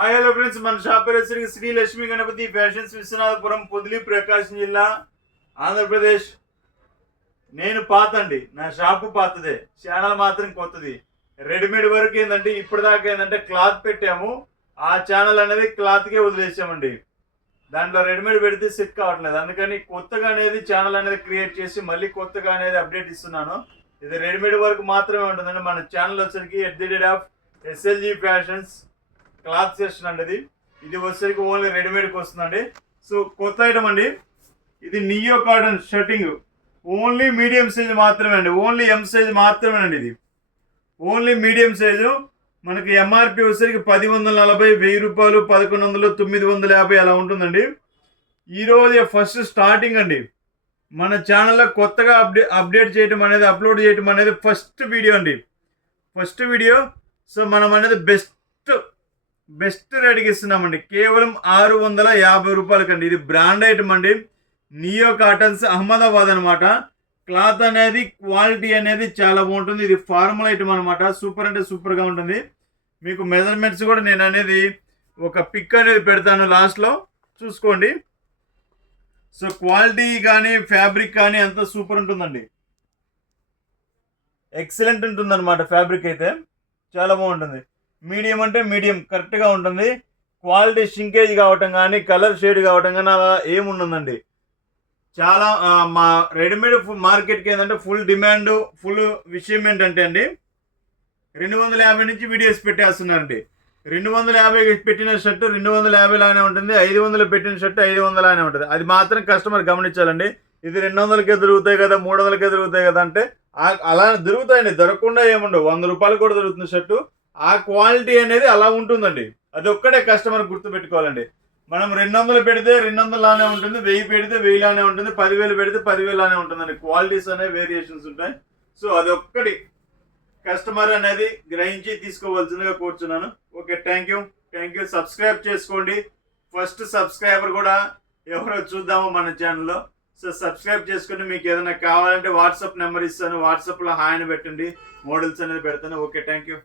Hi hello friends, మన shop పేరు Shri Lakshmi Ganapati fashions, Viswanathapuram, Podili, ప్రకాశం జిల్లా, ఆంధ్రప్రదేశ్. నేను పాతండి, నా షాపు పాతదే, ఛానల్ మాత్రం కొత్తది. రెడీమేడ్ వరకు ఏంటంటే ఇప్పటిదాకా ఏంటంటే క్లాత్ పెట్టాము, ఆ ఛానల్ అనేది క్లాత్కే వదిలేసామండి. దాంట్లో రెడీమేడ్ పెడితే సెట్ కావట్లేదు, అందుకని కొత్తగా అనేది ఛానల్ అనేది క్రియేట్ చేసి మళ్ళీ కొత్తగా అనేది అప్డేట్ ఇస్తున్నాను. ఇది రెడీమేడ్ వరకు మాత్రమే ఉంటుందండి. మన ఛానల్ వచ్చరికి SLG ఫ్యాషన్స్ క్లాత్ సెక్షన్ అండి. ఇది వచ్చేసరికి ఓన్లీ రెడీమేడ్కి వస్తుందండి. సో కొత్త ఐటమ్ అండి. ఇది neo cotton shirting, only medium size మాత్రమే అండి, ఓన్లీ M సైజ్ మాత్రమే అండి. ఇది ఓన్లీ మీడియం సైజు. మనకి MRP వచ్చేసరికి 1040, 1000 రూపాయలు, 1100, 950 అలా ఉంటుందండి. ఈరోజు ఫస్ట్ స్టార్టింగ్ అండి. మన ఛానల్లో కొత్తగా అప్డేట్ చేయడం అనేది, అప్లోడ్ చేయడం అనేది ఫస్ట్ వీడియో అండి, ఫస్ట్ వీడియో. సో మనం అనేది బెస్ట్ రేట్కి ఇస్తున్నామండి, కేవలం 650 రూపాయలకండి. ఇది బ్రాండ్ ఐటమ్ అండి, నియో కాటన్స్, అహ్మదాబాద్ అనమాట. క్లాత్ అనేది క్వాలిటీ అనేది చాలా బాగుంటుంది. ఇది ఫార్మల్ ఐటమ్ అనమాట, సూపర్ అంటే సూపర్గా ఉంటుంది. మీకు మెజర్మెంట్స్ కూడా నేను అనేది ఒక పిక్ అనేది పెడతాను లాస్ట్లో, చూసుకోండి. సో క్వాలిటీ కానీ ఫ్యాబ్రిక్ కానీ అంతా సూపర్ ఉంటుందండి, ఎక్సలెంట్ ఉంటుంది అనమాట. ఫ్యాబ్రిక్ అయితే చాలా బాగుంటుంది. మీడియం అంటే మీడియం కరెక్ట్గా ఉంటుంది. క్వాలిటీ షింకేజ్ కావటం కానీ, కలర్ షేడ్ కావటం కానీ అలా ఏముండదండి. చాలా మా రెడీమేడ్ మార్కెట్కి ఏంటంటే ఫుల్ డిమాండ్, ఫుల్ విషయం ఏంటంటే అండి, 250 నుంచి వీడియోస్ పెట్టేస్తున్నారండి. 250 పెట్టిన షర్టు 250 లానే ఉంటుంది, 500 పెట్టిన షర్టు 500 లానే ఉంటుంది. అది మాత్రం కస్టమర్ గమనించాలండి. ఇది 200కే దొరుకుతాయి కదా, 300కే దొరుకుతాయి కదా అంటే అలా దొరుకుతాయండి, దొరకకుండా ఏముండవు. 100 రూపాయలు కూడా దొరుకుతుంది షర్టు. ఆ క్వాలిటీ అనేది అలా ఉంటుందండి, అది ఒక్కడే కస్టమర్ గుర్తుపెట్టుకోవాలండి. మనం 200 పెడితే 200 లానే ఉంటుంది, 1000 పెడితే 1000 లానే ఉంటుంది, 10,000 పెడితే 10,000 లానే ఉంటుందండి. క్వాలిటీస్ అనేవి వేరియేషన్స్ ఉంటాయి. సో అది ఒక్కటి కస్టమర్ అనేది గ్రహించి తీసుకోవాల్సిందిగా కోరుచున్నాను. Okay, thank you. సబ్స్క్రైబ్ చేసుకోండి. ఫస్ట్ సబ్స్క్రైబర్ కూడా ఎవరో చూద్దాము మన ఛానల్లో. సో సబ్స్క్రైబ్ చేసుకుని మీకు ఏదైనా కావాలంటే వాట్సాప్ నెంబర్ ఇస్తాను, వాట్సాప్లో హాయ్ అని పెట్టండి, మోడల్స్ అనేది పెడతాను. Okay, thank you.